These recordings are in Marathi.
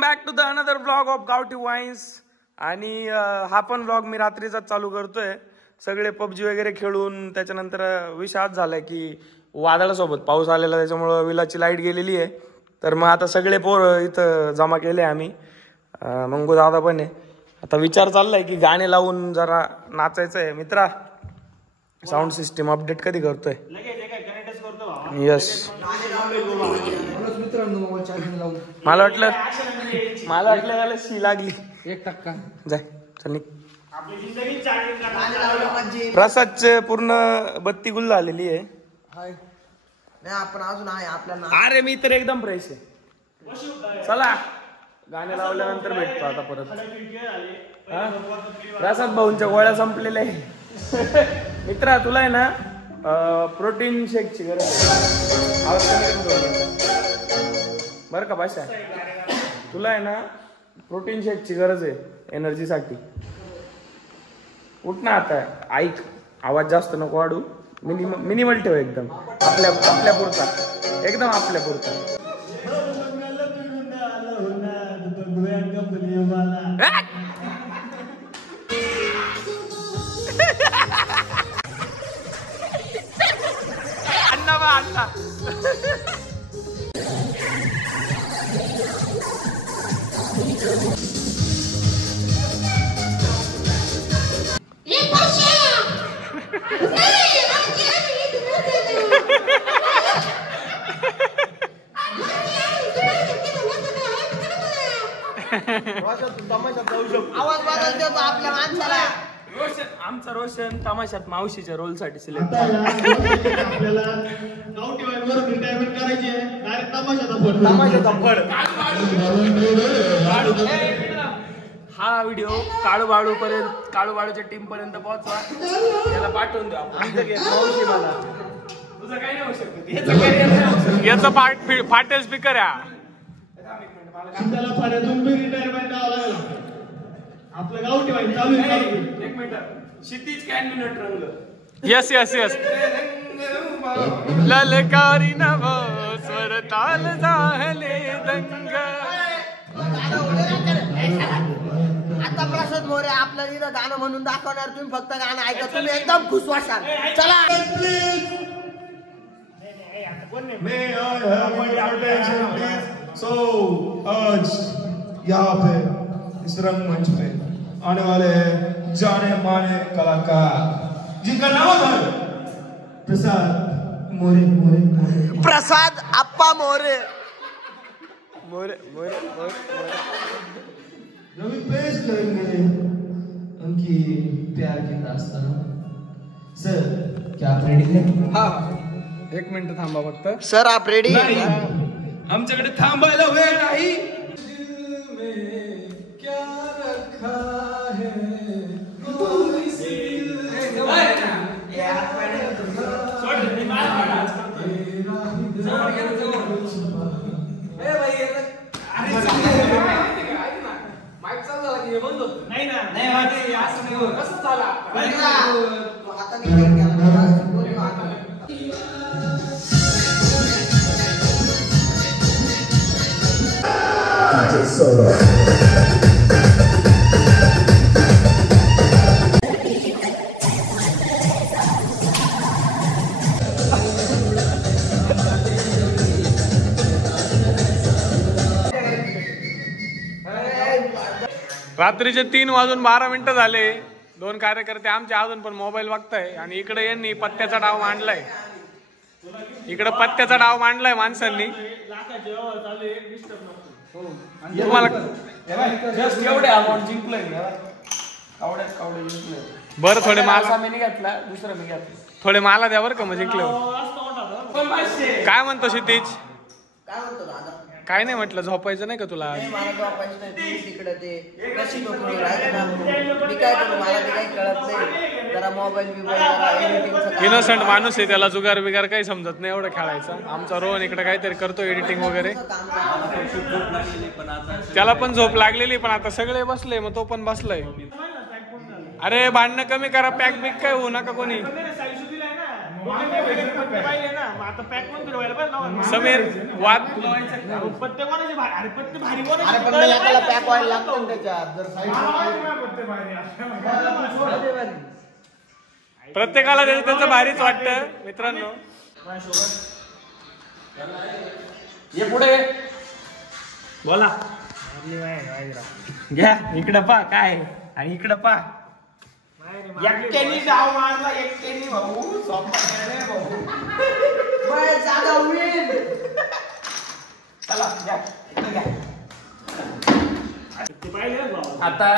Back to the another blog of गावठी वाईन्स. आणि हा पण ब्लॉग मी रात्रीचाच चालू करतोय. सगळे पबजी वगैरे खेळून त्याच्यानंतर विषय आज झालाय की वादळासोबत पाऊस आलेला, त्याच्यामुळं विलाची लाईट गेलेली आहे. तर मग आता सगळे पोर इथं जमा केले आम्ही. मंगू दादा पण आहे. आता विचार चाललाय की गाणे लावून जरा नाचायचं आहे. मित्रा साऊंड सिस्टीम अपडेट कधी करतोय? यस. मला वाटलं याला शी लागली 1% जाय चल. प्रसादचे पूर्ण बत्ती गुल झालेली आहे. आपण अजून आहे आपल्याला. अरे मी तर एकदम फ्रेश आहे. चला गाणे लावल्यानंतर भेटतो आता परत. प्रसाद भाऊंच्या गोळ्या संपलेल्या आहे. मित्रा तुला आहे ना प्रोटीन शेकची गरज आहे बरं का भाषा. तुला आहे ना प्रोटीन शेकची गरज आहे एनर्जीसाठी. उठ ना आता. ऐक, आवाज जास्त नको वाढू. मिनिमल ठेव एकदम आपल्या पुरता. एकदम आपल्या पुरता. अण्णा बा अण्णा. आवाज बदलतो आपल्या माणसाला. रोशन, आमचा रोशन तमाशात मावशीच्या रोल साठी सिलेक्ट. आपल्याला गावठी वाईनवरून रिटायरमेंट करायची आहे. डायरेक्ट तमाशाचा फड. हा व्हिडिओ काळूबाळूच्या टीम पर्यंत पोहोचवा. त्याला पाठवून द्या. मावशी मला तुझं काही नाही होऊ शकत. याचा फाटेल स्पीकर आहे. त्याला फाड्यातून बी रिटायरमेंट द्यावं लागलं. आपलं गावठी वाईन चालू आहे. एक मिनिट. क्षितिज कॅन मिनिट रंग. Yes yes yes. ललकारी नभ स्वर ताल झाले दंग. आता प्रसाद मोरे आपल्याला इथं गाणं म्हणून दाखवणार. तुम्ही फक्त गाणं ऐका, तुम्ही एकदम खुश व्हाल. चला. So, आज यहाँ पे इस रंगमंच पे आने वाले जाने माने कलाकार जिनका नाम है प्रसाद मोरे मोरे मोरे. प्रसाद अप्पा मोरे. मोरे मोरे मोरे. रवि पेश करेंगे उनकी प्यार की दास्तान. सर क्या आप रेडी हैं? हा एक मिनिट थांबा फक्त. सर आप रेडी? आमच्याकडे थांबायला वेळ नाही. दिल में क्या रखा है रात्रीचे 3:12 झाले. 2 कार्यकर्ते आमचे अजून पण मोबाईल बघताय. आणि इकडे यांनी पत्त्याचा डाव मांडलाय. माणसांनी. तुम्हाला एवढे अमाऊंट जिंकलोय. बरं थोडे मला मी घेतला. दुसरा मी घेतला. थोडे मला द्या बरं का मग जिंकले. काय म्हणतो क्षितिज? काय म्हणतो दादा? काय नाही म्हटलं. झोपायचं नाही का तुला? मला झोपायचं नाही. तुम्ही तिकडे ते कशी नोकरी मी काय करू? मला ते काही कळत नाही. जरा मोबाईल इनोसंट माणूस आहे. त्याला जुगार बिगार काही समजत नाही एवढं खेळायचं. आमचा रोहन इकडे काहीतरी करतो एडिटिंग वगैरे. त्याला पण झोप लागलेली. पण आता सगळे बसले मग तो पण बसलाय. अरे भांडणं कमी करा. पॅक बिक काय होऊ नका कोणी. पाहिले ना मग आता पॅक पण फिरवायला पाहिजे समीर वाद पत्ते कोणाचे भारी अरे पत्ते भारी कोणाचे अरे पण एकाला पॅक व्हायला लागतं ना त्याच्यात जर प्रत्येकाला त्याचं भारीच वाटतं मित्रांनो. ये पुढे बोला. घ्या इकडं पा काय आणि इकडं पा. एकट्यानी डाव मारला एकट्यानी भाऊ चला घ्या इकडं घ्या. आता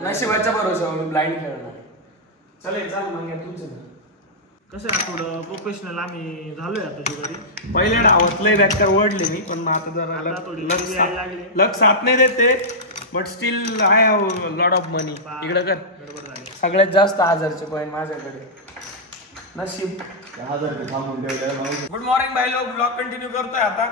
नशिबाच्या भरोसा मी ब्लाइंड खेळणार. चल चाल मग तुमचं कसं आहे थोडं प्रोफेशनल आम्ही झालोय आता जुगारी. पहिल्या डावात लय बॅकर ओढले मी पण मग आता जरा थोडी लागली लक साथ नाही देते but still I have lot of money. इकडं कर. गडबड झाली. सगळ्यात जास्त 1000चे कॉइन माझ्याकडे. नशीब 1000 थांबून ठेवलं. गुड मॉर्निंग भाई लोक. ब्लॉग कंटिन्यू करतोय आता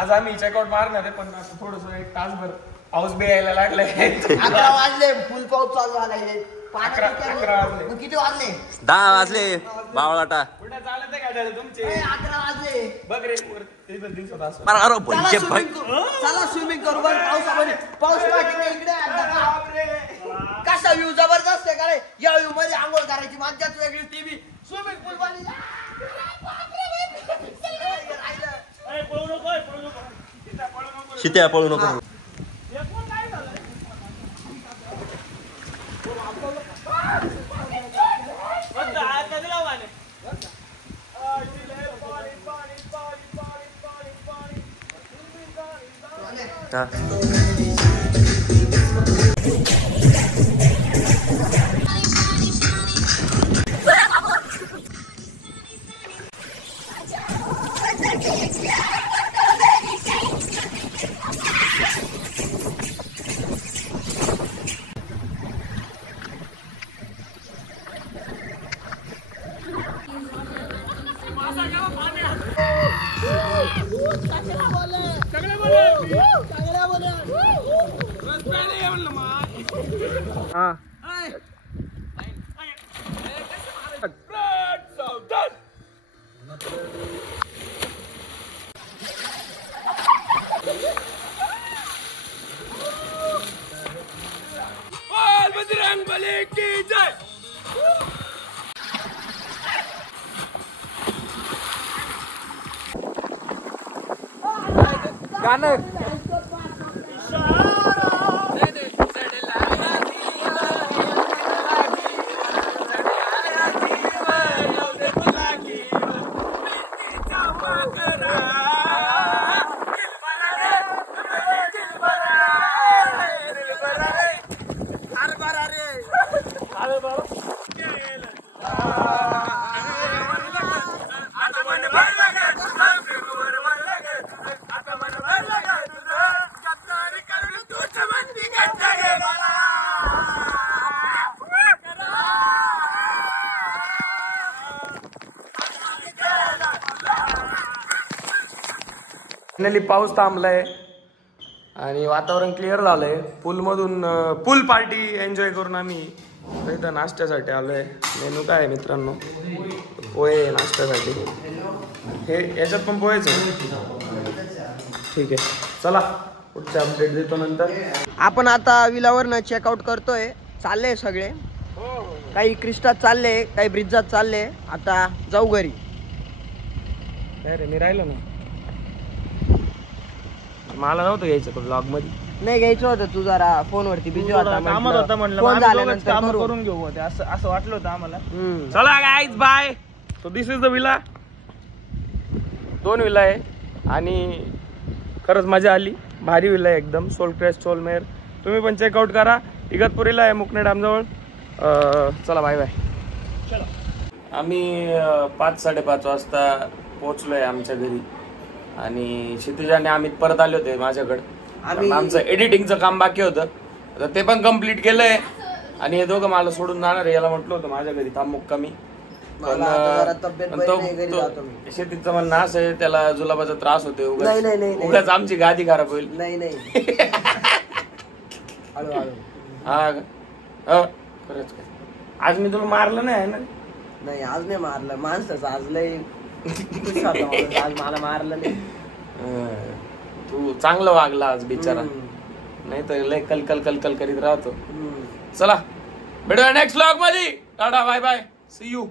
आज आम्ही चेकआउट मारणार आहे पण असं थोडस एक तासभर पाऊस बी यायला लागलाय. 11 वाजले फुल पाऊस चालू झालाय. 11 वाजले. मग किती वाजले? 10 वाजले बावळाटा. कुठे चालत आहे गाड्या तुमचे? 11 वाजले. बघ रे वर ते पण दिसत असं. चला स्विमिंग करू बरं पावसामध्ये. पाऊस पाठी इकडे कसा व्ह्यू जबरदस्त आहे का रे. या व्ह्यू मध्ये आंघोळ करायची मज्जाच वेगळी. टीव्ही स्विमिंग पूल पाणी शित्या पळू नको. गाणं फायनली पाऊस थांबलाय आणि वातावरण क्लिअर झालंय. पूल पार्टी एन्जॉय करून आम्ही इथं नाश्त्यासाठी आलोय. मेनू काय आहे मित्रांनो? पोहे नाश्त्यासाठी. हे याच्यात पण पोहेच आहे. ठीक आहे चला पुढचे अपडेट देतो नंतर. आपण आता विलावरनं चेकआउट करतोय. चालले सगळे. काही क्रिस्टात चालले काही ब्रिजात चालले. आता जाऊ घरी. काय रे मी राहिलो ना. मला नव्हतं घ्यायचं ब्लॉग मध्ये. नाही घ्यायचं होतं तू जरा फोनवरती बिझी होता. फोन झाल्यानंतर करून घेऊ असं वाटलं होतं आम्हाला. चला guys bye. So this is the villa. 2 villa आहे आणि खरंच मजा आली. भारी विला आहे एकदम. Soul Crest Solmer. तुम्ही पण चेकआउट करा. इगतपुरीला आहे मुकणे डॅमजवळ. चला बाय बाय. आम्ही 5-5:30 वाजता पोहोचलोय आमच्या घरी आणि क्षितिज आणि अमित परत आले होते माझ्याकडे. आमचं एडिटिंगचं काम बाकी होतं तर ते पण कम्प्लीट केलंय आणि हे दोघं मला सोडून जाणार. याला म्हटलं होतं माझ्या घरी थांब मुक्कामी पण शेतीचं म्हणणं असं आहे त्याला जुलाबाचा त्रास होते. उगाच आमची गादी खराब होईल. नाही नाही हा खरंच काय आज मी तुला मारलं नाही ना. नाही आज नाही मारलं माणसाचं आज लय खुश होता माणूस, आज मला मारलं नाही. तू चांगलं वागला आज बिचारा, नाही तर लय कलकल कलकल करीत राहतो. चला भेटूया नेक्स्ट व्लॉग मध्ये. टाटा बाय बाय, सी यू.